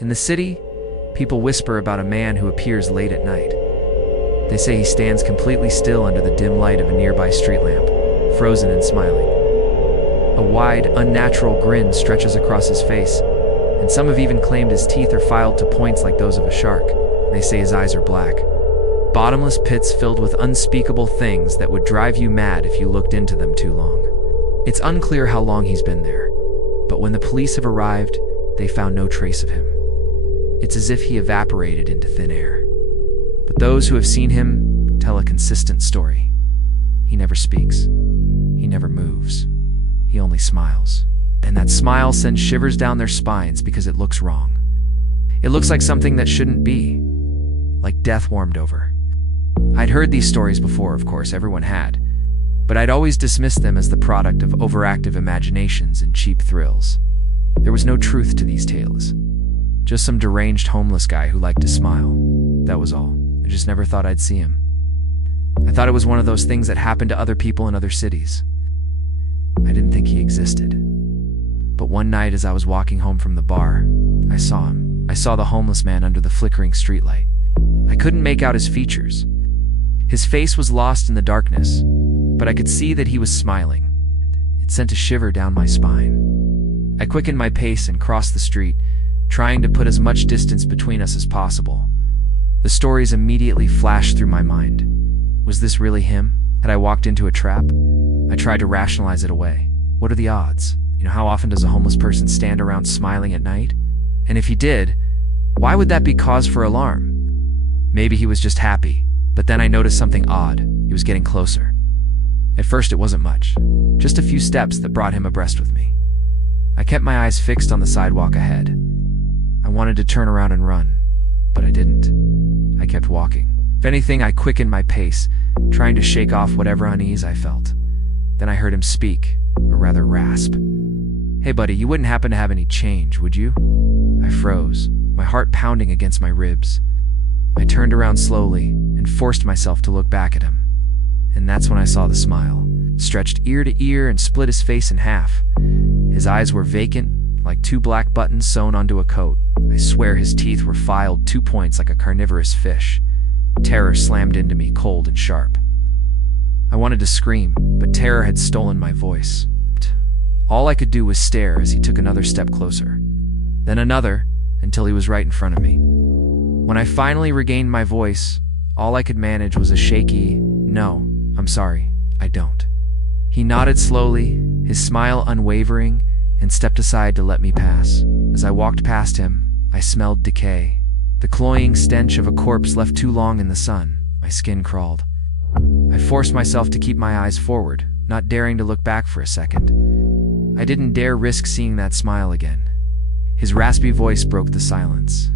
In the city, people whisper about a man who appears late at night. They say he stands completely still under the dim light of a nearby street lamp, frozen and smiling. A wide, unnatural grin stretches across his face, and some have even claimed his teeth are filed to points like those of a shark. They say his eyes are black. Bottomless pits filled with unspeakable things that would drive you mad if you looked into them too long. It's unclear how long he's been there, but when the police have arrived, they found no trace of him. It's as if he evaporated into thin air. But those who have seen him tell a consistent story. He never speaks. He never moves. He only smiles. And that smile sends shivers down their spines because it looks wrong. It looks like something that shouldn't be. Like death warmed over. I'd heard these stories before, of course, everyone had. But I'd always dismissed them as the product of overactive imaginations and cheap thrills. There was no truth to these tales. Just some deranged homeless guy who liked to smile. That was all. I just never thought I'd see him. I thought it was one of those things that happened to other people in other cities. I didn't think he existed. But one night as I was walking home from the bar, I saw him. I saw the homeless man under the flickering streetlight. I couldn't make out his features. His face was lost in the darkness, but I could see that he was smiling. It sent a shiver down my spine. I quickened my pace and crossed the street, trying to put as much distance between us as possible. The stories immediately flashed through my mind. Was this really him? Had I walked into a trap? I tried to rationalize it away. What are the odds? How often does a homeless person stand around smiling at night? And if he did, why would that be cause for alarm? Maybe he was just happy, but then I noticed something odd. He was getting closer. At first it wasn't much, just a few steps that brought him abreast with me. I kept my eyes fixed on the sidewalk ahead. I wanted to turn around and run, but I didn't. I kept walking. If anything, I quickened my pace, trying to shake off whatever unease I felt. Then I heard him speak, or rather rasp. "Hey buddy, you wouldn't happen to have any change, would you?" I froze, my heart pounding against my ribs. I turned around slowly and forced myself to look back at him. And that's when I saw the smile. Stretched ear to ear and split his face in half. His eyes were vacant, like two black buttons sewn onto a coat. I swear his teeth were filed 2 points like a carnivorous fish. Terror slammed into me, cold and sharp. I wanted to scream, but terror had stolen my voice. All I could do was stare as he took another step closer. Then another, until he was right in front of me. When I finally regained my voice, all I could manage was a shaky, "No, I'm sorry, I don't." He nodded slowly, his smile unwavering, and stepped aside to let me pass. As I walked past him, I smelled decay. The cloying stench of a corpse left too long in the sun. My skin crawled. I forced myself to keep my eyes forward, not daring to look back for a second. I didn't dare risk seeing that smile again. His raspy voice broke the silence.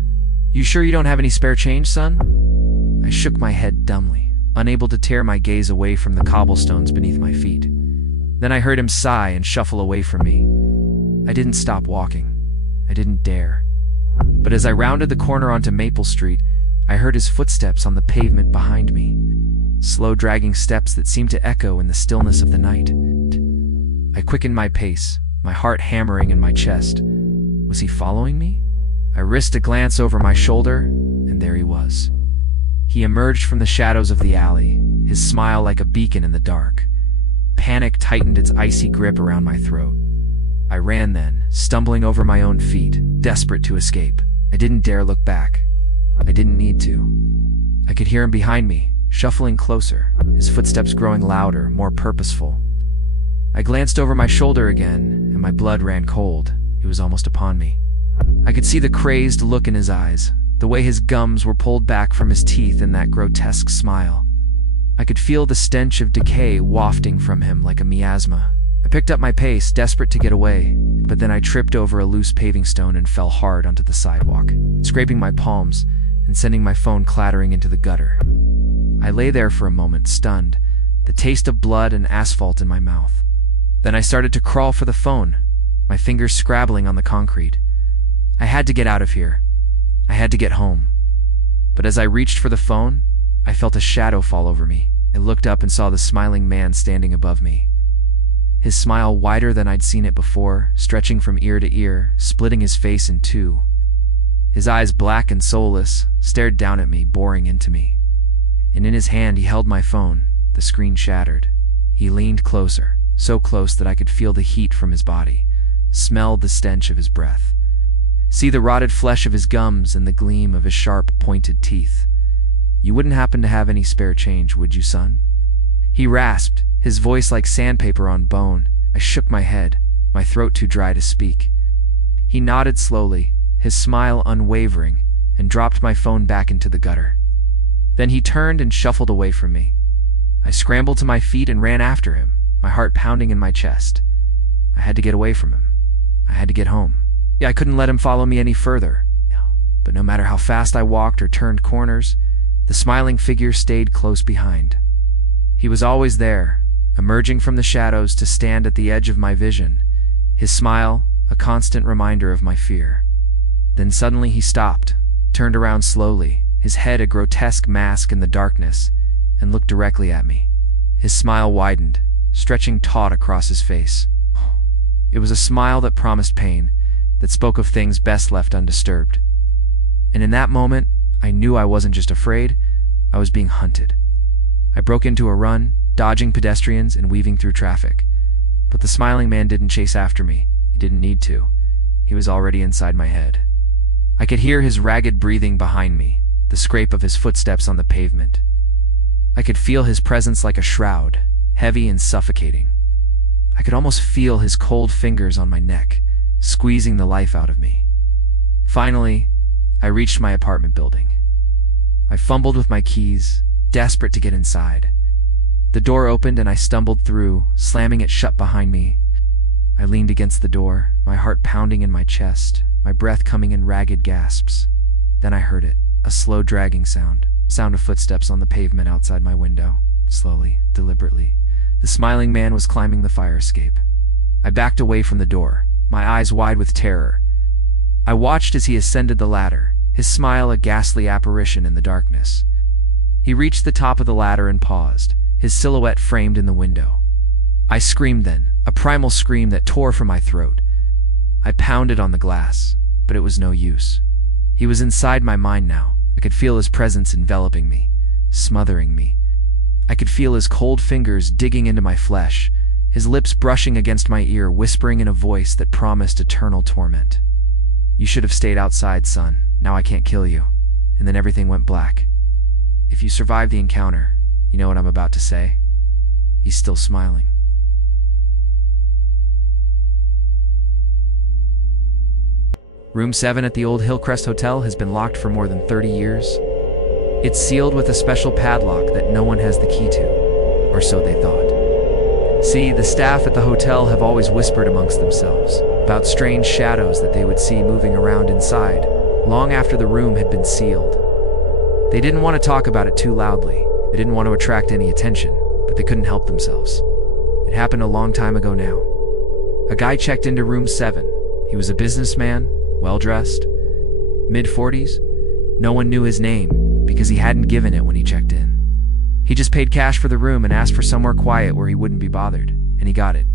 "You sure you don't have any spare change, son?" I shook my head dumbly, unable to tear my gaze away from the cobblestones beneath my feet. Then I heard him sigh and shuffle away from me. I didn't stop walking. I didn't dare. But as I rounded the corner onto Maple Street, I heard his footsteps on the pavement behind me. Slow dragging steps that seemed to echo in the stillness of the night. I quickened my pace, my heart hammering in my chest. Was he following me? I risked a glance over my shoulder, and there he was. He emerged from the shadows of the alley, his smile like a beacon in the dark. Panic tightened its icy grip around my throat. I ran then, stumbling over my own feet, desperate to escape. I didn't dare look back. I didn't need to. I could hear him behind me, shuffling closer, his footsteps growing louder, more purposeful. I glanced over my shoulder again, and my blood ran cold. He was almost upon me. I could see the crazed look in his eyes, the way his gums were pulled back from his teeth in that grotesque smile. I could feel the stench of decay wafting from him like a miasma. I picked up my pace, desperate to get away, but then I tripped over a loose paving stone and fell hard onto the sidewalk, scraping my palms and sending my phone clattering into the gutter. I lay there for a moment, stunned, the taste of blood and asphalt in my mouth. Then I started to crawl for the phone, my fingers scrabbling on the concrete. I had to get out of here. I had to get home. But as I reached for the phone, I felt a shadow fall over me. I looked up and saw the smiling man standing above me. His smile wider than I'd seen it before, stretching from ear to ear, splitting his face in two. His eyes, black and soulless, stared down at me, boring into me. And in his hand he held my phone. The screen shattered. He leaned closer, so close that I could feel the heat from his body, smell the stench of his breath, see the rotted flesh of his gums and the gleam of his sharp, pointed teeth. "You wouldn't happen to have any spare change, would you, son?" He rasped, his voice like sandpaper on bone. I shook my head, my throat too dry to speak. He nodded slowly, his smile unwavering, and dropped my phone back into the gutter. Then he turned and shuffled away from me. I scrambled to my feet and ran after him, my heart pounding in my chest. I had to get away from him. I had to get home. I couldn't let him follow me any further. But no matter how fast I walked or turned corners, the smiling figure stayed close behind. He was always there, emerging from the shadows to stand at the edge of my vision, his smile a constant reminder of my fear. Then suddenly he stopped, turned around slowly, his head a grotesque mask in the darkness, and looked directly at me. His smile widened, stretching taut across his face. It was a smile that promised pain, that spoke of things best left undisturbed. And in that moment, I knew I wasn't just afraid, I was being hunted. I broke into a run, dodging pedestrians and weaving through traffic. But the smiling man didn't chase after me. He didn't need to. He was already inside my head. I could hear his ragged breathing behind me, the scrape of his footsteps on the pavement. I could feel his presence like a shroud, heavy and suffocating. I could almost feel his cold fingers on my neck, squeezing the life out of me. Finally, I reached my apartment building. I fumbled with my keys, desperate to get inside. The door opened and I stumbled through, slamming it shut behind me. I leaned against the door, my heart pounding in my chest, my breath coming in ragged gasps. Then I heard it, a slow dragging sound of footsteps on the pavement outside my window. Slowly, deliberately, the smiling man was climbing the fire escape. I backed away from the door, my eyes wide with terror. I watched as he ascended the ladder, his smile a ghastly apparition in the darkness. He reached the top of the ladder and paused, his silhouette framed in the window. I screamed then, a primal scream that tore from my throat. I pounded on the glass, but it was no use. He was inside my mind now. I could feel his presence enveloping me, smothering me. I could feel his cold fingers digging into my flesh, his lips brushing against my ear, whispering in a voice that promised eternal torment. "You should have stayed outside, son. Now I can't kill you." And then everything went black. If you survive the encounter, you know what I'm about to say? He's still smiling. Room 7 at the old Hillcrest Hotel has been locked for more than 30 years. It's sealed with a special padlock that no one has the key to, or so they thought. See, the staff at the hotel have always whispered amongst themselves about strange shadows that they would see moving around inside, long after the room had been sealed. They didn't want to talk about it too loudly. They didn't want to attract any attention, but they couldn't help themselves. It happened a long time ago now. A guy checked into room 7. He was a businessman, well-dressed, mid-40s. No one knew his name because he hadn't given it when he checked in. He just paid cash for the room and asked for somewhere quiet where he wouldn't be bothered, and he got it.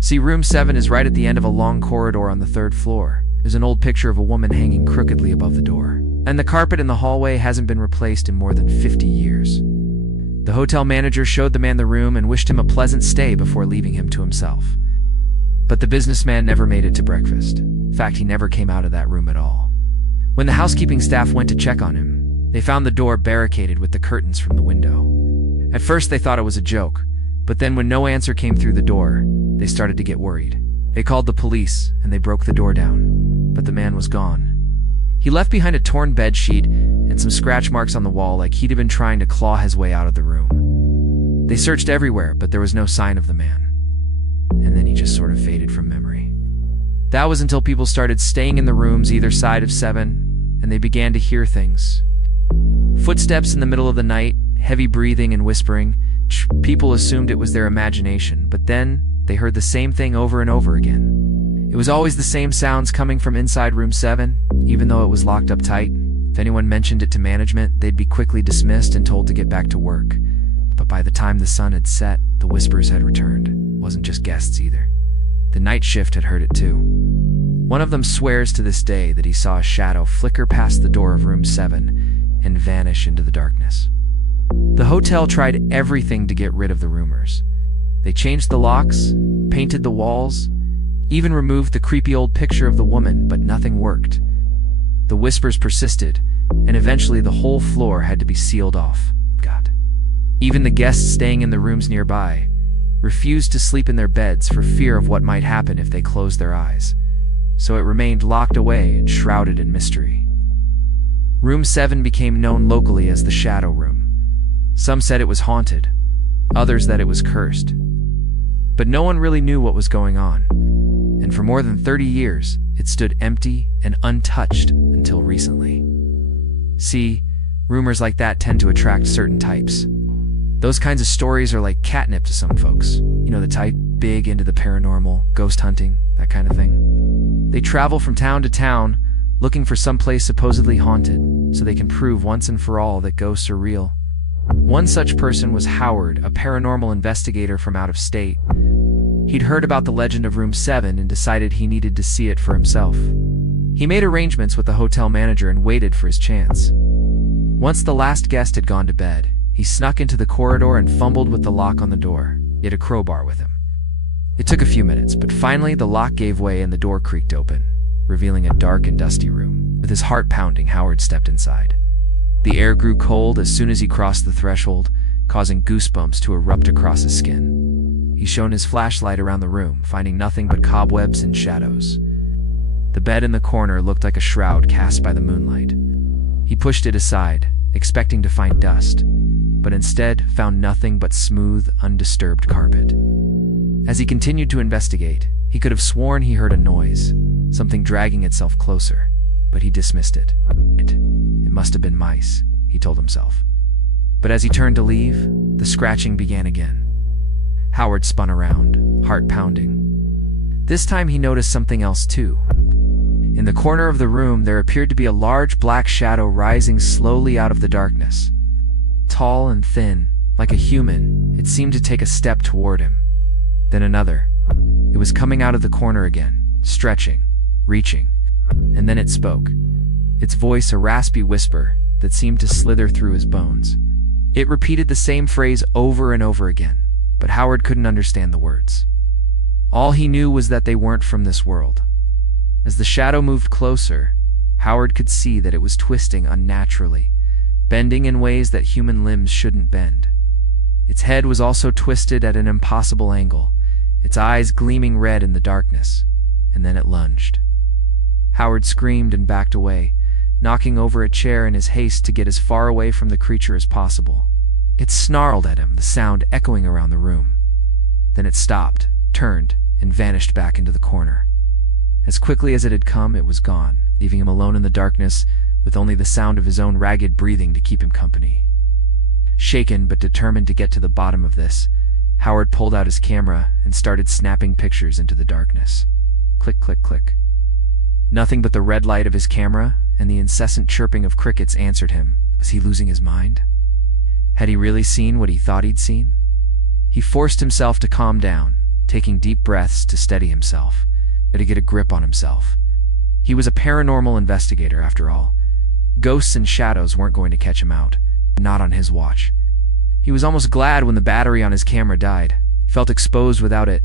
See, room 7 is right at the end of a long corridor on the 3rd floor. There's an old picture of a woman hanging crookedly above the door, and the carpet in the hallway hasn't been replaced in more than 50 years. The hotel manager showed the man the room and wished him a pleasant stay before leaving him to himself. But the businessman never made it to breakfast. In fact, he never came out of that room at all. When the housekeeping staff went to check on him, they found the door barricaded with the curtains from the window. At first they thought it was a joke, but then when no answer came through the door, they started to get worried. They called the police, and they broke the door down. But the man was gone. He left behind a torn bedsheet and some scratch marks on the wall like he'd have been trying to claw his way out of the room. They searched everywhere, but there was no sign of the man. And then he just sort of faded from memory. That was until people started staying in the rooms either side of 7, and they began to hear things. Footsteps in the middle of the night, heavy breathing and whispering. People assumed it was their imagination, but then they heard the same thing over and over again. It was always the same sounds coming from inside room 7, even though it was locked up tight. If anyone mentioned it to management, they'd be quickly dismissed and told to get back to work. But by the time the sun had set, the whispers had returned. It wasn't just guests either. The night shift had heard it too. One of them swears to this day that he saw a shadow flicker past the door of room 7 and vanish into the darkness. The hotel tried everything to get rid of the rumors. They changed the locks, painted the walls, even removed the creepy old picture of the woman, but nothing worked. The whispers persisted, and eventually the whole floor had to be sealed off. God. Even the guests staying in the rooms nearby refused to sleep in their beds for fear of what might happen if they closed their eyes, so it remained locked away and shrouded in mystery. Room 7 became known locally as the Shadow Room. Some said it was haunted, others that it was cursed. But no one really knew what was going on, and for more than 30 years, it stood empty and untouched until recently. See, rumors like that tend to attract certain types. Those kinds of stories are like catnip to some folks. You know the type, big into the paranormal, ghost hunting, that kind of thing. They travel from town to town, looking for some place supposedly haunted, so they can prove once and for all that ghosts are real. One such person was Howard, a paranormal investigator from out of state. He'd heard about the legend of Room 7 and decided he needed to see it for himself. He made arrangements with the hotel manager and waited for his chance. Once the last guest had gone to bed, he snuck into the corridor and fumbled with the lock on the door. He had a crowbar with him. It took a few minutes, but finally the lock gave way and the door creaked open, revealing a dark and dusty room. With his heart pounding, Howard stepped inside. The air grew cold as soon as he crossed the threshold, causing goosebumps to erupt across his skin. He shone his flashlight around the room, finding nothing but cobwebs and shadows. The bed in the corner looked like a shroud cast by the moonlight. He pushed it aside, expecting to find dust, but instead found nothing but smooth, undisturbed carpet. As he continued to investigate, he could have sworn he heard a noise, something dragging itself closer, but he dismissed it. It must have been mice, he told himself. But as he turned to leave, the scratching began again. Howard spun around, heart pounding. This time he noticed something else too. In the corner of the room there appeared to be a large black shadow rising slowly out of the darkness. Tall and thin, like a human, it seemed to take a step toward him. Then another. It was coming out of the corner again, stretching, reaching, and then it spoke. Its voice a raspy whisper that seemed to slither through his bones. It repeated the same phrase over and over again, but Howard couldn't understand the words. All he knew was that they weren't from this world. As the shadow moved closer, Howard could see that it was twisting unnaturally, bending in ways that human limbs shouldn't bend. Its head was also twisted at an impossible angle, its eyes gleaming red in the darkness, and then it lunged. Howard screamed and backed away, knocking over a chair in his haste to get as far away from the creature as possible. It snarled at him, the sound echoing around the room. Then it stopped, turned, and vanished back into the corner. As quickly as it had come, it was gone, leaving him alone in the darkness with only the sound of his own ragged breathing to keep him company. Shaken but determined to get to the bottom of this, Howard pulled out his camera and started snapping pictures into the darkness. Click, click, click. Nothing but the red light of his camera and the incessant chirping of crickets answered him. Was he losing his mind? Had he really seen what he thought he'd seen? He forced himself to calm down, taking deep breaths to steady himself, but to get a grip on himself. He was a paranormal investigator, after all. Ghosts and shadows weren't going to catch him out, not on his watch. He was almost glad when the battery on his camera died, felt exposed without it,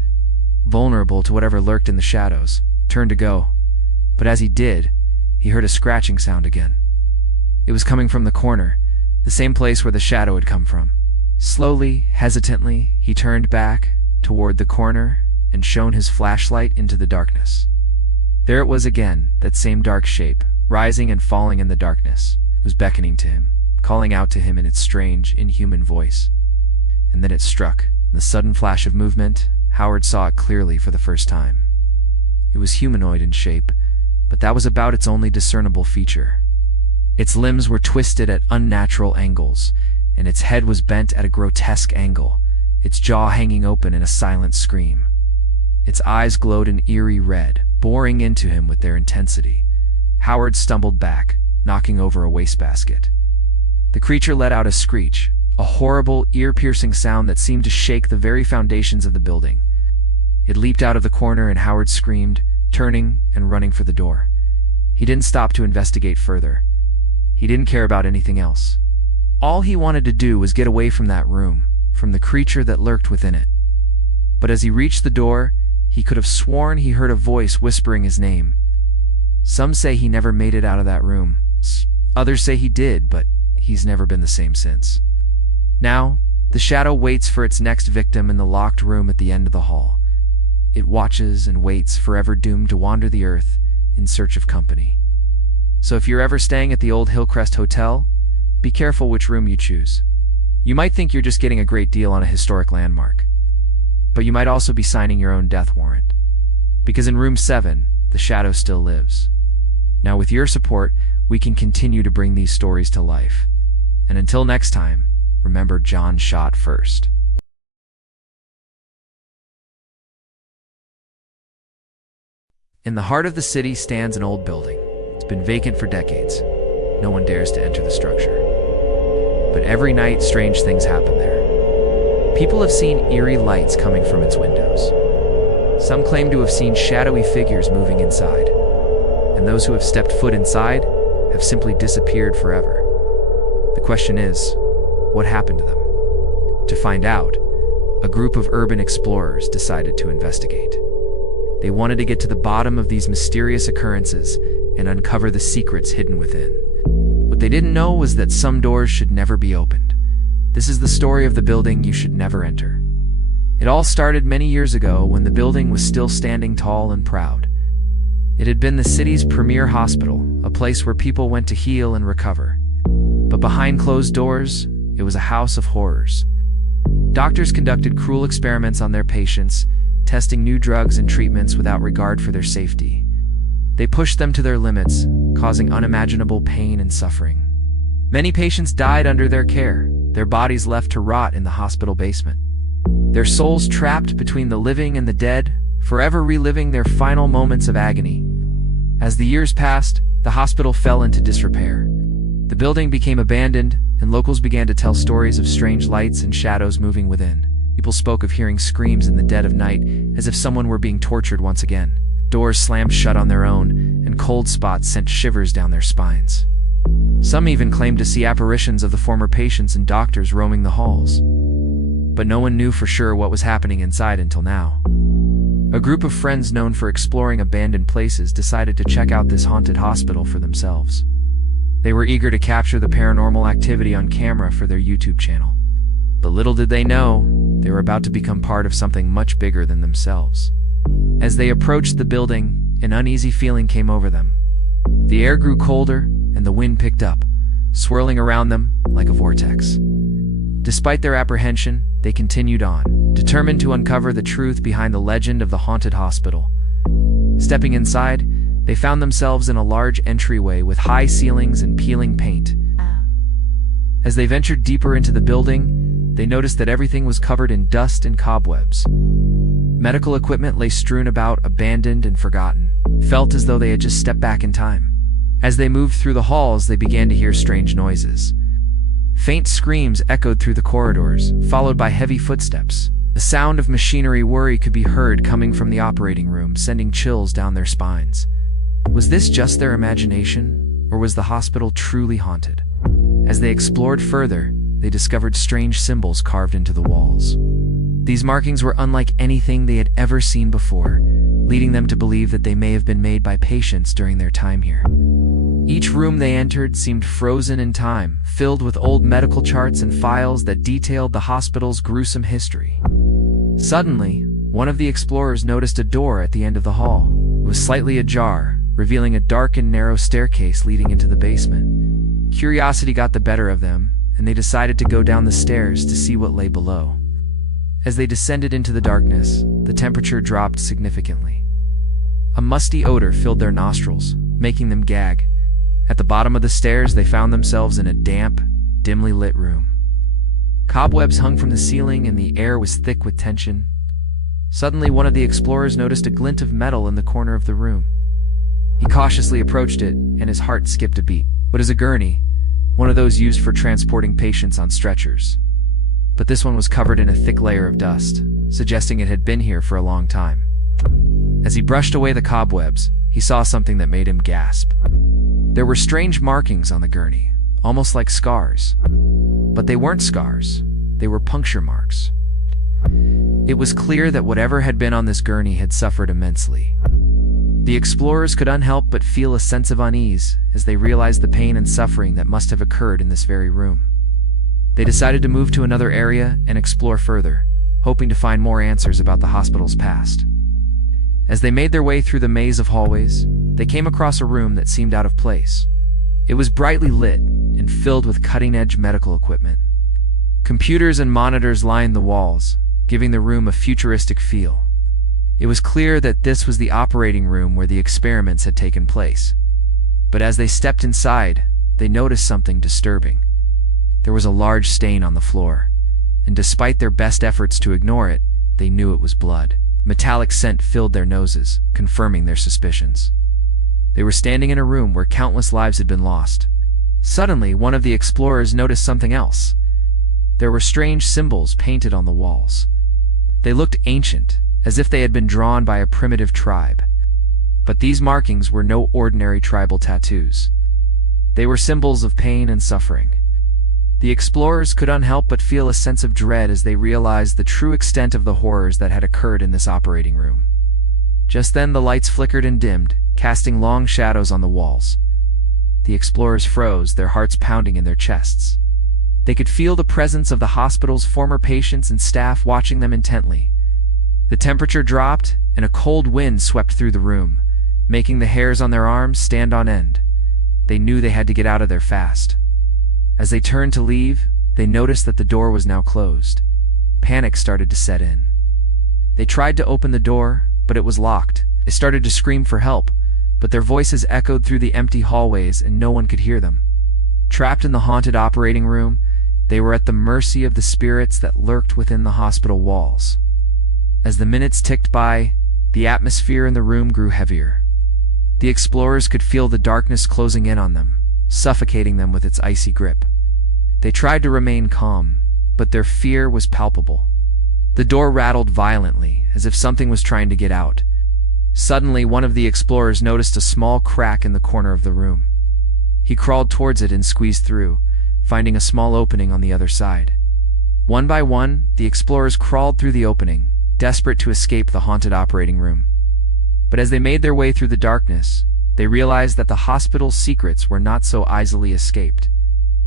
vulnerable to whatever lurked in the shadows, turned to go. But as he did, he heard a scratching sound again. It was coming from the corner, the same place where the shadow had come from. Slowly, hesitantly, he turned back toward the corner and shone his flashlight into the darkness. There it was again, that same dark shape, rising and falling in the darkness. It was beckoning to him, calling out to him in its strange, inhuman voice. And then it struck. In the sudden flash of movement, Howard saw it clearly for the first time. It was humanoid in shape, but that was about its only discernible feature. Its limbs were twisted at unnatural angles, and its head was bent at a grotesque angle, its jaw hanging open in a silent scream. Its eyes glowed an eerie red, boring into him with their intensity. Howard stumbled back, knocking over a wastebasket. The creature let out a screech, a horrible, ear-piercing sound that seemed to shake the very foundations of the building. It leaped out of the corner and Howard screamed, turning and running for the door. He didn't stop to investigate further. He didn't care about anything else. All he wanted to do was get away from that room, from the creature that lurked within it. But as he reached the door, he could have sworn he heard a voice whispering his name. Some say he never made it out of that room. Others say he did, but he's never been the same since. Now, the shadow waits for its next victim in the locked room at the end of the hall. It watches and waits, forever doomed to wander the earth in search of company. So if you're ever staying at the old Hillcrest Hotel, be careful which room you choose. You might think you're just getting a great deal on a historic landmark, but you might also be signing your own death warrant. Because in room 7, the shadow still lives. Now with your support, we can continue to bring these stories to life. And until next time, remember John shot first. In the heart of the city stands an old building. It's been vacant for decades. No one dares to enter the structure. But every night, strange things happen there. People have seen eerie lights coming from its windows. Some claim to have seen shadowy figures moving inside. And those who have stepped foot inside have simply disappeared forever. The question is, what happened to them? To find out, a group of urban explorers decided to investigate. They wanted to get to the bottom of these mysterious occurrences and uncover the secrets hidden within. What they didn't know was that some doors should never be opened. This is the story of the building you should never enter. It all started many years ago when the building was still standing tall and proud. It had been the city's premier hospital, a place where people went to heal and recover. But behind closed doors, it was a house of horrors. Doctors conducted cruel experiments on their patients, testing new drugs and treatments without regard for their safety. They pushed them to their limits, causing unimaginable pain and suffering. Many patients died under their care, their bodies left to rot in the hospital basement. Their souls trapped between the living and the dead, forever reliving their final moments of agony. As the years passed, the hospital fell into disrepair. The building became abandoned, and locals began to tell stories of strange lights and shadows moving within. People spoke of hearing screams in the dead of night, as if someone were being tortured once again. Doors slammed shut on their own, and cold spots sent shivers down their spines. Some even claimed to see apparitions of the former patients and doctors roaming the halls. But no one knew for sure what was happening inside until now. A group of friends known for exploring abandoned places decided to check out this haunted hospital for themselves. They were eager to capture the paranormal activity on camera for their YouTube channel. But little did they know, they were about to become part of something much bigger than themselves. As they approached the building, an uneasy feeling came over them. The air grew colder, and the wind picked up, swirling around them like a vortex. Despite their apprehension, they continued on, determined to uncover the truth behind the legend of the haunted hospital. Stepping inside, they found themselves in a large entryway with high ceilings and peeling paint. As they ventured deeper into the building, they noticed that everything was covered in dust and cobwebs. Medical equipment lay strewn about, abandoned and forgotten. Felt as though they had just stepped back in time. As they moved through the halls, they began to hear strange noises. Faint screams echoed through the corridors, followed by heavy footsteps. The sound of machinery whirring could be heard coming from the operating room, sending chills down their spines. Was this just their imagination, or was the hospital truly haunted? As they explored further, they discovered strange symbols carved into the walls. These markings were unlike anything they had ever seen before, leading them to believe that they may have been made by patients during their time here. Each room they entered seemed frozen in time, filled with old medical charts and files that detailed the hospital's gruesome history. Suddenly, one of the explorers noticed a door at the end of the hall. It was slightly ajar, revealing a dark and narrow staircase leading into the basement. Curiosity got the better of them, and they decided to go down the stairs to see what lay below. As they descended into the darkness, the temperature dropped significantly. A musty odor filled their nostrils, making them gag. At the bottom of the stairs, they found themselves in a damp, dimly lit room. Cobwebs hung from the ceiling and the air was thick with tension. Suddenly, one of the explorers noticed a glint of metal in the corner of the room. He cautiously approached it, and his heart skipped a beat. It was a gurney, one of those used for transporting patients on stretchers. But this one was covered in a thick layer of dust, suggesting it had been here for a long time. As he brushed away the cobwebs, he saw something that made him gasp. There were strange markings on the gurney, almost like scars. But they weren't scars, they were puncture marks. It was clear that whatever had been on this gurney had suffered immensely. The explorers could unhelp but feel a sense of unease as they realized the pain and suffering that must have occurred in this very room. They decided to move to another area and explore further, hoping to find more answers about the hospital's past. As they made their way through the maze of hallways, they came across a room that seemed out of place. It was brightly lit and filled with cutting-edge medical equipment. Computers and monitors lined the walls, giving the room a futuristic feel. It was clear that this was the operating room where the experiments had taken place. But as they stepped inside, they noticed something disturbing. There was a large stain on the floor, and despite their best efforts to ignore it, they knew it was blood. Metallic scent filled their noses, confirming their suspicions. They were standing in a room where countless lives had been lost. Suddenly, one of the explorers noticed something else. There were strange symbols painted on the walls. They looked ancient, as if they had been drawn by a primitive tribe. But these markings were no ordinary tribal tattoos. They were symbols of pain and suffering. The explorers could unhelp but feel a sense of dread as they realized the true extent of the horrors that had occurred in this operating room. Just then the lights flickered and dimmed, casting long shadows on the walls. The explorers froze, their hearts pounding in their chests. They could feel the presence of the hospital's former patients and staff watching them intently. The temperature dropped, and a cold wind swept through the room, making the hairs on their arms stand on end. They knew they had to get out of there fast. As they turned to leave, they noticed that the door was now closed. Panic started to set in. They tried to open the door, but it was locked. They started to scream for help, but their voices echoed through the empty hallways and no one could hear them. Trapped in the haunted operating room, they were at the mercy of the spirits that lurked within the hospital walls. As the minutes ticked by, the atmosphere in the room grew heavier. The explorers could feel the darkness closing in on them, suffocating them with its icy grip. They tried to remain calm, but their fear was palpable. The door rattled violently, as if something was trying to get out. Suddenly, one of the explorers noticed a small crack in the corner of the room. He crawled towards it and squeezed through, finding a small opening on the other side. One by one, the explorers crawled through the opening, desperate to escape the haunted operating room. But as they made their way through the darkness, they realized that the hospital's secrets were not so easily escaped.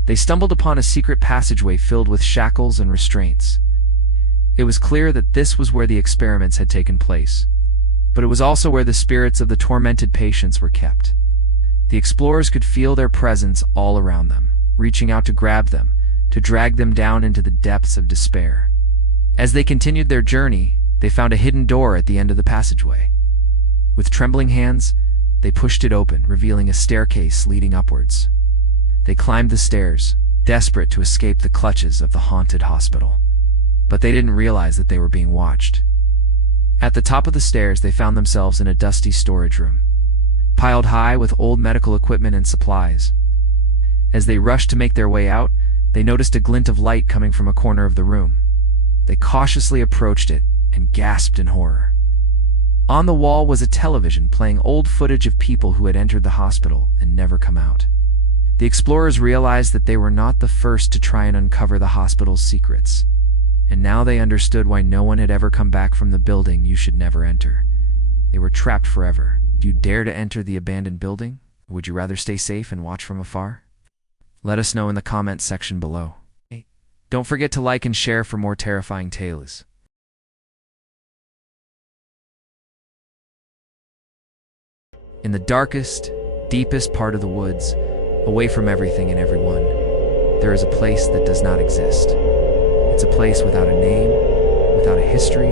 They stumbled upon a secret passageway filled with shackles and restraints. It was clear that this was where the experiments had taken place, but it was also where the spirits of the tormented patients were kept. The explorers could feel their presence all around them, reaching out to grab them, to drag them down into the depths of despair. As they continued their journey, they found a hidden door at the end of the passageway. With trembling hands, they pushed it open, revealing a staircase leading upwards. They climbed the stairs, desperate to escape the clutches of the haunted hospital. But they didn't realize that they were being watched. At the top of the stairs, they found themselves in a dusty storage room, piled high with old medical equipment and supplies. As they rushed to make their way out, they noticed a glint of light coming from a corner of the room. They cautiously approached it and gasped in horror. On the wall was a television playing old footage of people who had entered the hospital and never come out. The explorers realized that they were not the first to try and uncover the hospital's secrets, and now they understood why no one had ever come back from the building you should never enter. They were trapped forever. Do you dare to enter the abandoned building? Or would you rather stay safe and watch from afar? Let us know in the comments section below. Don't forget to like and share for more terrifying tales. In the darkest, deepest part of the woods, away from everything and everyone, there is a place that does not exist. It's a place without a name, without a history,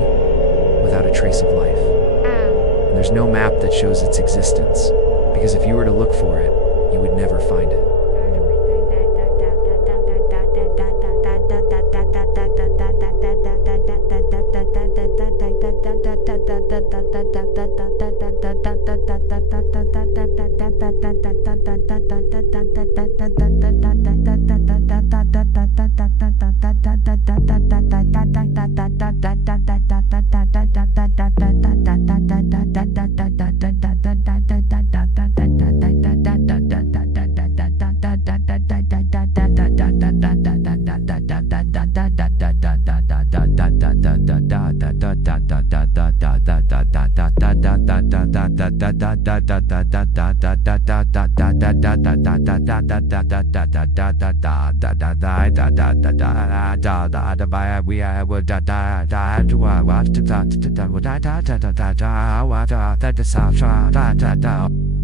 without a trace of life. And there's no map that shows its existence, because if you were to look for it, you would never find it.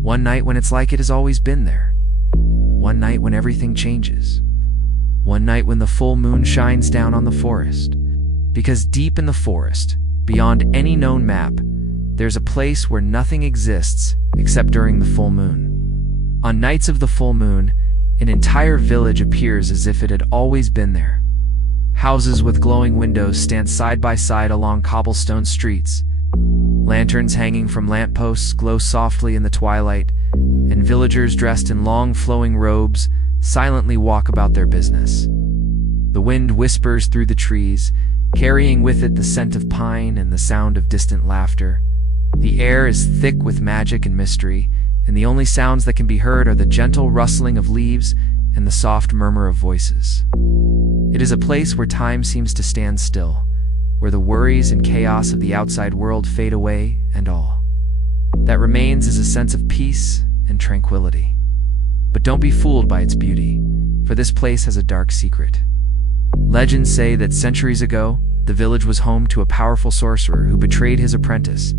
One night when it's like it has always been there. One night when everything changes. One night when the full moon shines down on the forest. Because deep in the forest, beyond any known map, there's a place where nothing exists except during the full moon. On nights of the full moon, an entire village appears as if it had always been there. Houses with glowing windows stand side by side along cobblestone streets. Lanterns hanging from lampposts glow softly in the twilight, and villagers dressed in long flowing robes silently walk about their business. The wind whispers through the trees, carrying with it the scent of pine and the sound of distant laughter. The air is thick with magic and mystery, and the only sounds that can be heard are the gentle rustling of leaves and the soft murmur of voices. It is a place where time seems to stand still, where the worries and chaos of the outside world fade away, and all that remains is a sense of peace and tranquility. But don't be fooled by its beauty, for this place has a dark secret. Legends say that centuries ago, the village was home to a powerful sorcerer who betrayed his apprentice,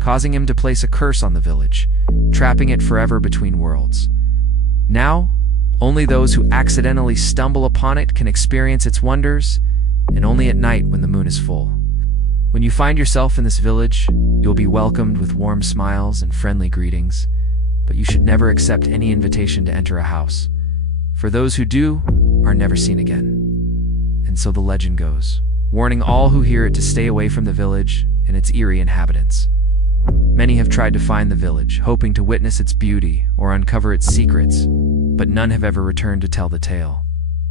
causing him to place a curse on the village, trapping it forever between worlds. Now, only those who accidentally stumble upon it can experience its wonders, and only at night when the moon is full. When you find yourself in this village, you'll be welcomed with warm smiles and friendly greetings, but you should never accept any invitation to enter a house, for those who do are never seen again. And so the legend goes, warning all who hear it to stay away from the village and its eerie inhabitants. Many have tried to find the village, hoping to witness its beauty or uncover its secrets, but none have ever returned to tell the tale.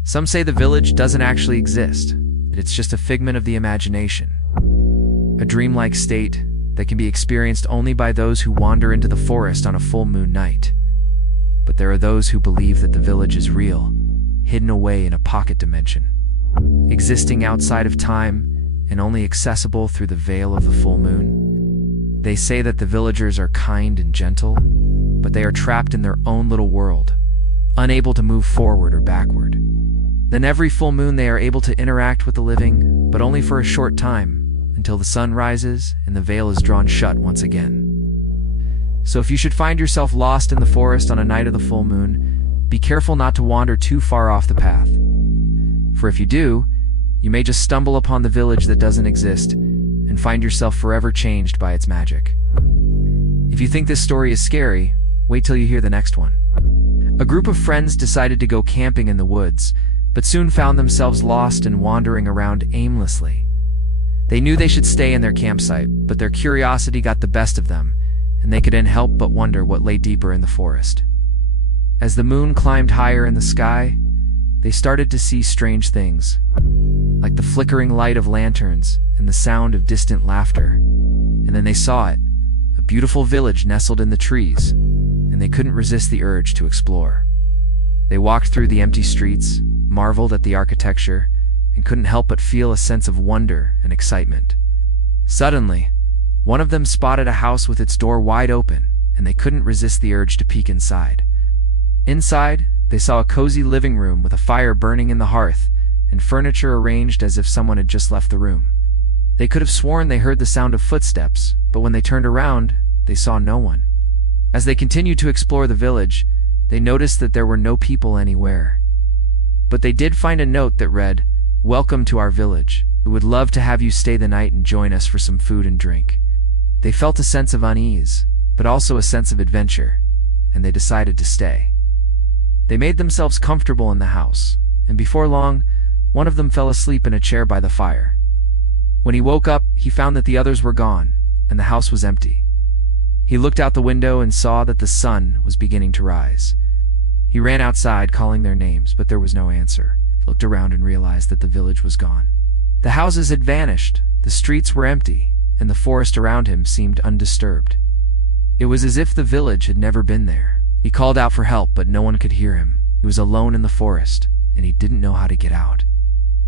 Some say the village doesn't actually exist, that it's just a figment of the imagination, a dreamlike state that can be experienced only by those who wander into the forest on a full moon night. But there are those who believe that the village is real, hidden away in a pocket dimension, existing outside of time and only accessible through the veil of the full moon. They say that the villagers are kind and gentle, but they are trapped in their own little world, unable to move forward or backward. Then every full moon they are able to interact with the living, but only for a short time, until the sun rises and the veil is drawn shut once again. So if you should find yourself lost in the forest on a night of the full moon, be careful not to wander too far off the path. For if you do, you may just stumble upon the village that doesn't exist, and find yourself forever changed by its magic. If you think this story is scary, wait till you hear the next one. A group of friends decided to go camping in the woods, but soon found themselves lost and wandering around aimlessly. They knew they should stay in their campsite, but their curiosity got the best of them, and they couldn't help but wonder what lay deeper in the forest. As the moon climbed higher in the sky, they started to see strange things, like the flickering light of lanterns and the sound of distant laughter. And then they saw it, a beautiful village nestled in the trees, and they couldn't resist the urge to explore. They walked through the empty streets, marveled at the architecture, and couldn't help but feel a sense of wonder and excitement. Suddenly, one of them spotted a house with its door wide open, and they couldn't resist the urge to peek inside. Inside, they saw a cozy living room with a fire burning in the hearth, and furniture arranged as if someone had just left the room. They could have sworn they heard the sound of footsteps, but when they turned around, they saw no one. As they continued to explore the village, they noticed that there were no people anywhere. But they did find a note that read, "Welcome to our village. We would love to have you stay the night and join us for some food and drink." They felt a sense of unease, but also a sense of adventure, and they decided to stay. They made themselves comfortable in the house, and before long, one of them fell asleep in a chair by the fire. When he woke up, he found that the others were gone, and the house was empty. He looked out the window and saw that the sun was beginning to rise. He ran outside, calling their names, but there was no answer. He looked around and realized that the village was gone. The houses had vanished, the streets were empty, and the forest around him seemed undisturbed. It was as if the village had never been there. He called out for help, but no one could hear him. He was alone in the forest, and he didn't know how to get out.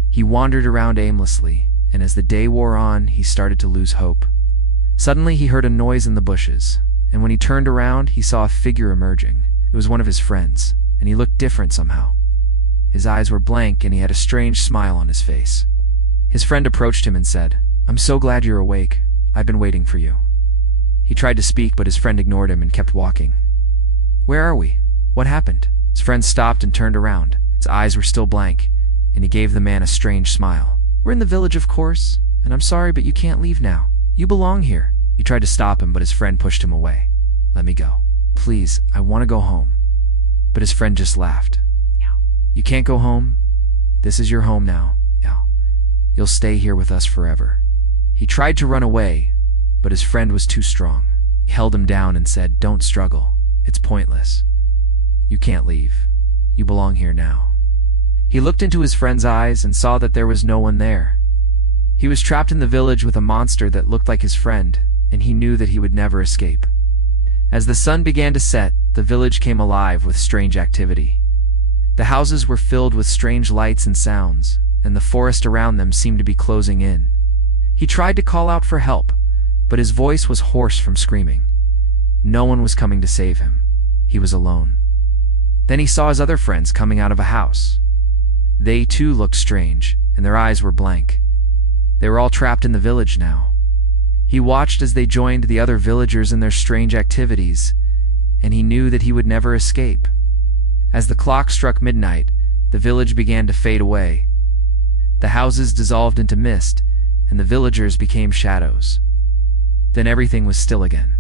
He wandered around aimlessly, and as the day wore on, he started to lose hope. Suddenly he heard a noise in the bushes, and when he turned around, he saw a figure emerging. It was one of his friends, and he looked different somehow. His eyes were blank, and he had a strange smile on his face. His friend approached him and said, "I'm so glad you're awake. I've been waiting for you." He tried to speak, but his friend ignored him and kept walking. "Where are we? What happened?" His friend stopped and turned around. His eyes were still blank, and he gave the man a strange smile. "We're in the village, of course, and I'm sorry, but you can't leave now. You belong here." He tried to stop him, but his friend pushed him away. "Let me go. Please, I want to go home." But his friend just laughed. "You can't go home. This is your home now. You'll stay here with us forever." He tried to run away, but his friend was too strong. He held him down and said, "Don't struggle. It's pointless. You can't leave. You belong here now." He looked into his friend's eyes and saw that there was no one there. He was trapped in the village with a monster that looked like his friend, and he knew that he would never escape. As the sun began to set, the village came alive with strange activity. The houses were filled with strange lights and sounds, and the forest around them seemed to be closing in. He tried to call out for help, but his voice was hoarse from screaming. No one was coming to save him. He was alone. Then he saw his other friends coming out of a house. They too looked strange, and their eyes were blank. They were all trapped in the village now. He watched as they joined the other villagers in their strange activities, and he knew that he would never escape. As the clock struck midnight, the village began to fade away. The houses dissolved into mist, and the villagers became shadows. Then everything was still again.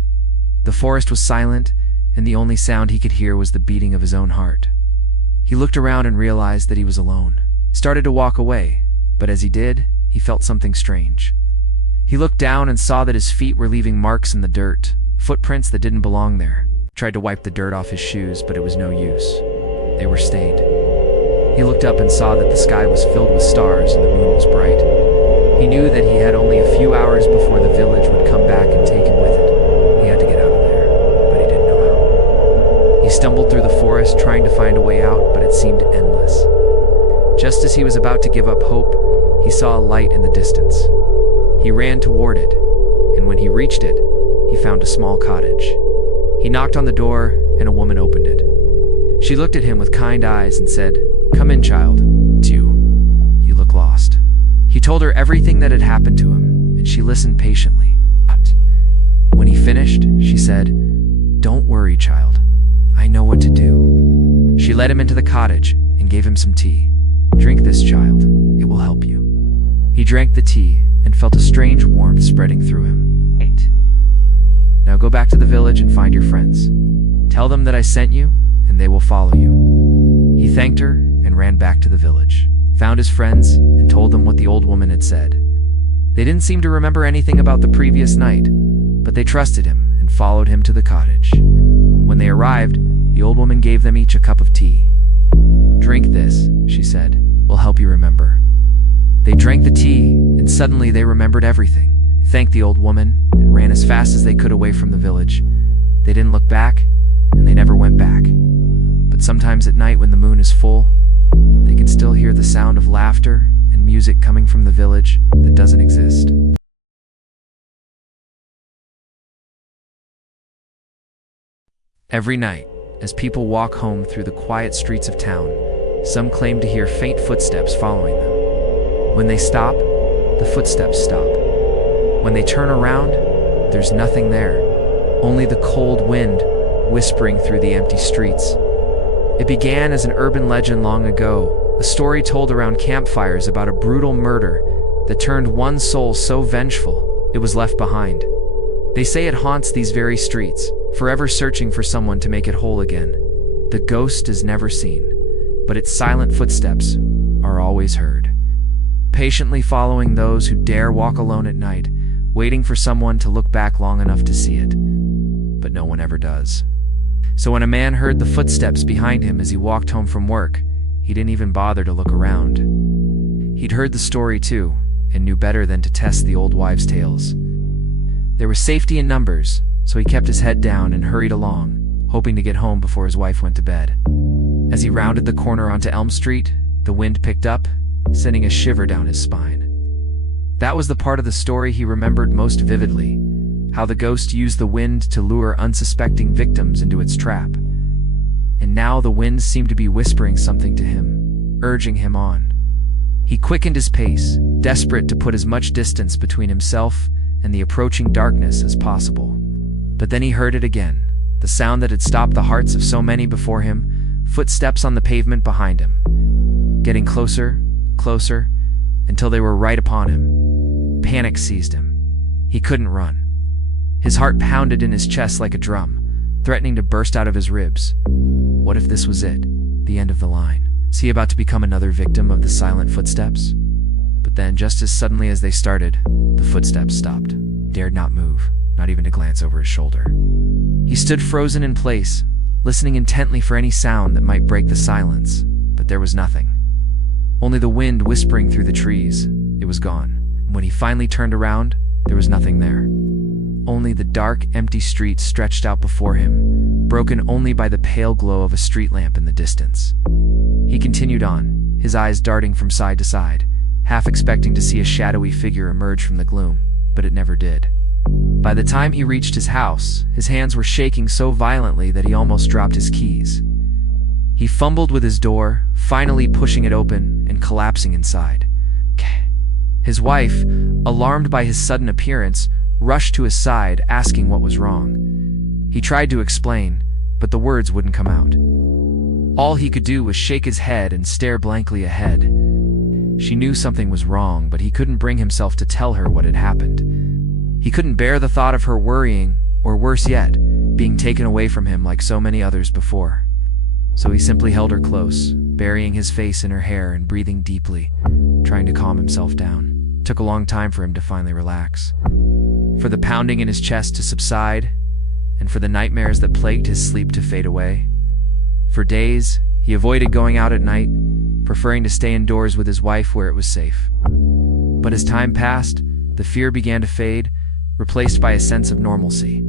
The forest was silent, and the only sound he could hear was the beating of his own heart. He looked around and realized that he was alone. He started to walk away, but as he did, he felt something strange. He looked down and saw that his feet were leaving marks in the dirt, footprints that didn't belong there. He tried to wipe the dirt off his shoes, but it was no use. They were stained. He looked up and saw that the sky was filled with stars and the moon was bright. He knew that he had only a few hours before the village would come back and take him with it. He had to get out of there, but he didn't know how. He stumbled through the forest trying to find a way out, but it seemed endless. Just as he was about to give up hope, he saw a light in the distance. He ran toward it, and when he reached it, he found a small cottage. He knocked on the door, and a woman opened it. She looked at him with kind eyes and said, "Come in, child. It's you. You look lost." He told her everything that had happened to him, and she listened patiently. But when he finished, she said, "Don't worry, child. I know what to do." She led him into the cottage and gave him some tea. "Drink this, child. It will help you." He drank the tea and felt a strange warmth spreading through him. "Wait. Now go back to the village and find your friends. Tell them that I sent you, and they will follow you." He thanked her and ran back to the village, found his friends, and told them what the old woman had said. They didn't seem to remember anything about the previous night, but they trusted him and followed him to the cottage. When they arrived, the old woman gave them each a cup of tea. "Drink this," she said. "Will help you remember." They drank the tea, and suddenly they remembered everything. They thanked the old woman and ran as fast as they could away from the village. They didn't look back, and they never went back. But sometimes at night when the moon is full, they can still hear the sound of laughter and music coming from the village that doesn't exist. Every night, as people walk home through the quiet streets of town, some claim to hear faint footsteps following them. When they stop, the footsteps stop. When they turn around, there's nothing there, only the cold wind whispering through the empty streets. It began as an urban legend long ago, a story told around campfires about a brutal murder that turned one soul so vengeful it was left behind. They say it haunts these very streets, forever searching for someone to make it whole again. The ghost is never seen, but its silent footsteps are always heard, patiently following those who dare walk alone at night, waiting for someone to look back long enough to see it. But no one ever does. So when a man heard the footsteps behind him as he walked home from work, he didn't even bother to look around. He'd heard the story too, and knew better than to test the old wives' tales. There was safety in numbers, so he kept his head down and hurried along, hoping to get home before his wife went to bed. As he rounded the corner onto Elm Street, the wind picked up, sending a shiver down his spine. That was the part of the story he remembered most vividly, how the ghost used the wind to lure unsuspecting victims into its trap. And now the wind seemed to be whispering something to him, urging him on. He quickened his pace, desperate to put as much distance between himself and the approaching darkness as possible. But then he heard it again, the sound that had stopped the hearts of so many before him, footsteps on the pavement behind him. Getting closer, closer, until they were right upon him. Panic seized him. He couldn't run. His heart pounded in his chest like a drum, threatening to burst out of his ribs. What if this was it, the end of the line? Was he about to become another victim of the silent footsteps? But then, just as suddenly as they started, the footsteps stopped. He dared not move, not even to glance over his shoulder. He stood frozen in place, listening intently for any sound that might break the silence, but there was nothing. Only the wind whispering through the trees. It was gone. When he finally turned around, there was nothing there. Only the dark, empty street stretched out before him, broken only by the pale glow of a street lamp in the distance. He continued on, his eyes darting from side to side, half expecting to see a shadowy figure emerge from the gloom, but it never did. By the time he reached his house, his hands were shaking so violently that he almost dropped his keys. He fumbled with his door, finally pushing it open and collapsing inside. His wife, alarmed by his sudden appearance, rushed to his side, asking what was wrong. He tried to explain, but the words wouldn't come out. All he could do was shake his head and stare blankly ahead. She knew something was wrong, but he couldn't bring himself to tell her what had happened. He couldn't bear the thought of her worrying, or worse yet, being taken away from him like so many others before. So he simply held her close, burying his face in her hair and breathing deeply, trying to calm himself down. It took a long time for him to finally relax, for the pounding in his chest to subside, and for the nightmares that plagued his sleep to fade away. For days, he avoided going out at night, preferring to stay indoors with his wife where it was safe. But as time passed, the fear began to fade, replaced by a sense of normalcy.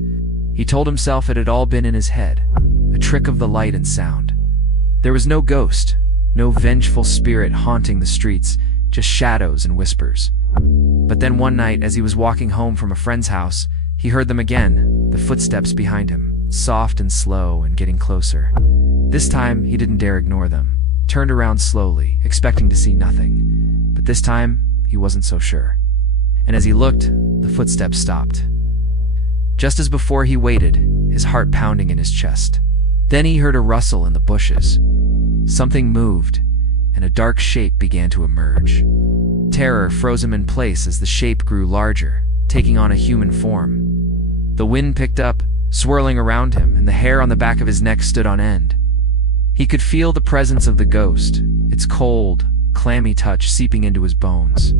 He told himself it had all been in his head, a trick of the light and sound. There was no ghost, no vengeful spirit haunting the streets, just shadows and whispers. But then one night, as he was walking home from a friend's house, he heard them again, the footsteps behind him, soft and slow and getting closer. This time, he didn't dare ignore them. Turned around slowly, expecting to see nothing. But this time, he wasn't so sure. And as he looked, the footsteps stopped. Just as before, he waited, his heart pounding in his chest. Then he heard a rustle in the bushes. Something moved, and a dark shape began to emerge. Terror froze him in place as the shape grew larger, taking on a human form. The wind picked up, swirling around him, and the hair on the back of his neck stood on end. He could feel the presence of the ghost, its cold, clammy touch seeping into his bones.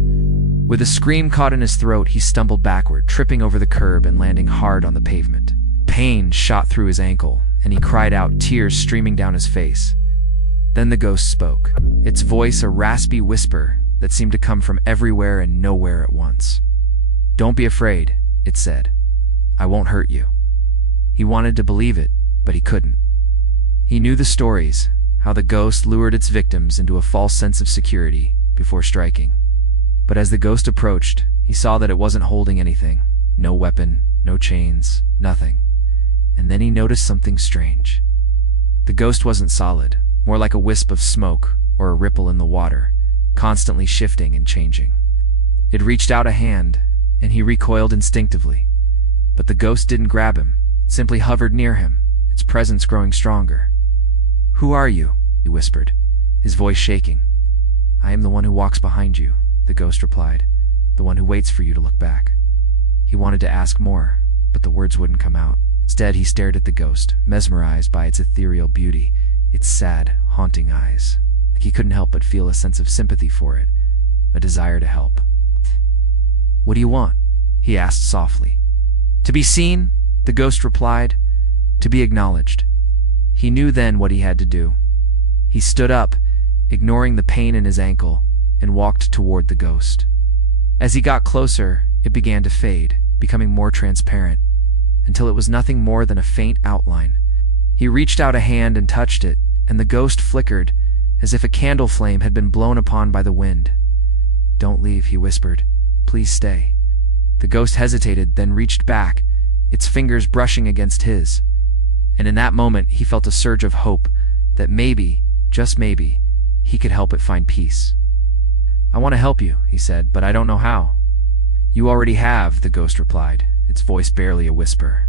With a scream caught in his throat, he stumbled backward, tripping over the curb and landing hard on the pavement. Pain shot through his ankle, and he cried out, tears streaming down his face. Then the ghost spoke, its voice a raspy whisper that seemed to come from everywhere and nowhere at once. "Don't be afraid," it said. "I won't hurt you." He wanted to believe it, but he couldn't. He knew the stories, how the ghost lured its victims into a false sense of security before striking. But as the ghost approached, he saw that it wasn't holding anything. No weapon, no chains, nothing. And then he noticed something strange. The ghost wasn't solid, more like a wisp of smoke or a ripple in the water, constantly shifting and changing. It reached out a hand, and he recoiled instinctively. But the ghost didn't grab him, it simply hovered near him, its presence growing stronger. "Who are you?" he whispered, his voice shaking. "I am the one who walks behind you," the ghost replied, "the one who waits for you to look back." He wanted to ask more, but the words wouldn't come out. Instead, he stared at the ghost, mesmerized by its ethereal beauty, its sad, haunting eyes. He couldn't help but feel a sense of sympathy for it, a desire to help. "What do you want?" he asked softly. "To be seen," the ghost replied, "to be acknowledged." He knew then what he had to do. He stood up, ignoring the pain in his ankle, and walked toward the ghost. As he got closer, it began to fade, becoming more transparent, until it was nothing more than a faint outline. He reached out a hand and touched it, and the ghost flickered, as if a candle flame had been blown upon by the wind. "Don't leave," he whispered. "Please stay." The ghost hesitated, then reached back, its fingers brushing against his. And in that moment, he felt a surge of hope that maybe, just maybe, he could help it find peace. "I want to help you," he said, "but I don't know how." "You already have," the ghost replied, its voice barely a whisper.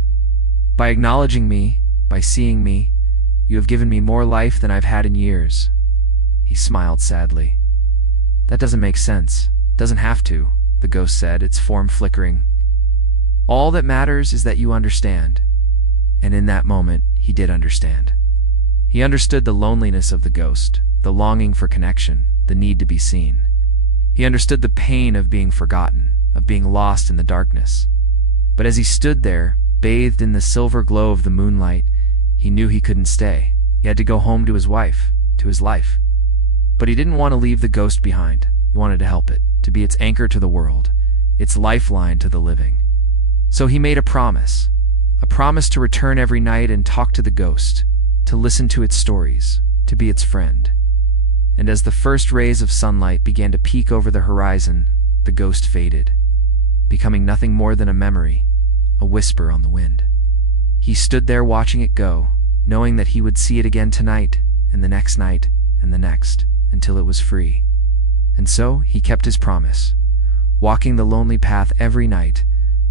"By acknowledging me, by seeing me, you have given me more life than I've had in years." He smiled sadly. "That doesn't make sense." "Doesn't have to," the ghost said, its form flickering. "All that matters is that you understand." And in that moment, he did understand. He understood the loneliness of the ghost, the longing for connection, the need to be seen. He understood the pain of being forgotten, of being lost in the darkness. But as he stood there, bathed in the silver glow of the moonlight, he knew he couldn't stay. He had to go home to his wife, to his life. But he didn't want to leave the ghost behind. He wanted to help it, to be its anchor to the world, its lifeline to the living. So he made a promise to return every night and talk to the ghost, to listen to its stories, to be its friend. And as the first rays of sunlight began to peek over the horizon, the ghost faded, becoming nothing more than a memory, a whisper on the wind. He stood there watching it go, knowing that he would see it again tonight, and the next night, and the next, until it was free. And so he kept his promise, walking the lonely path every night,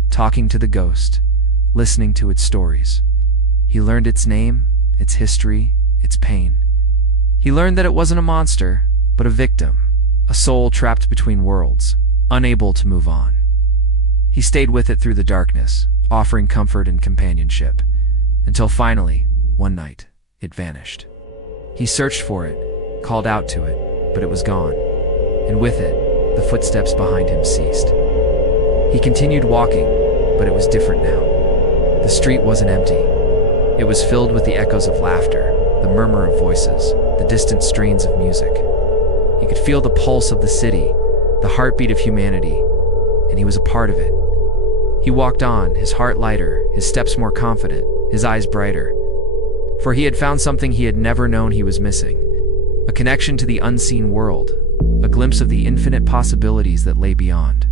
talking to the ghost, listening to its stories. He learned its name, its history, its pain. He learned that it wasn't a monster, but a victim, a soul trapped between worlds, unable to move on. He stayed with it through the darkness, offering comfort and companionship, until finally, one night, it vanished. He searched for it, called out to it, but it was gone, and with it, the footsteps behind him ceased. He continued walking, but it was different now. The street wasn't empty. It was filled with the echoes of laughter, the murmur of voices, the distant strains of music. He could feel the pulse of the city, the heartbeat of humanity, and he was a part of it. He walked on, his heart lighter, his steps more confident, his eyes brighter. For he had found something he had never known he was missing. A connection to the unseen world, a glimpse of the infinite possibilities that lay beyond.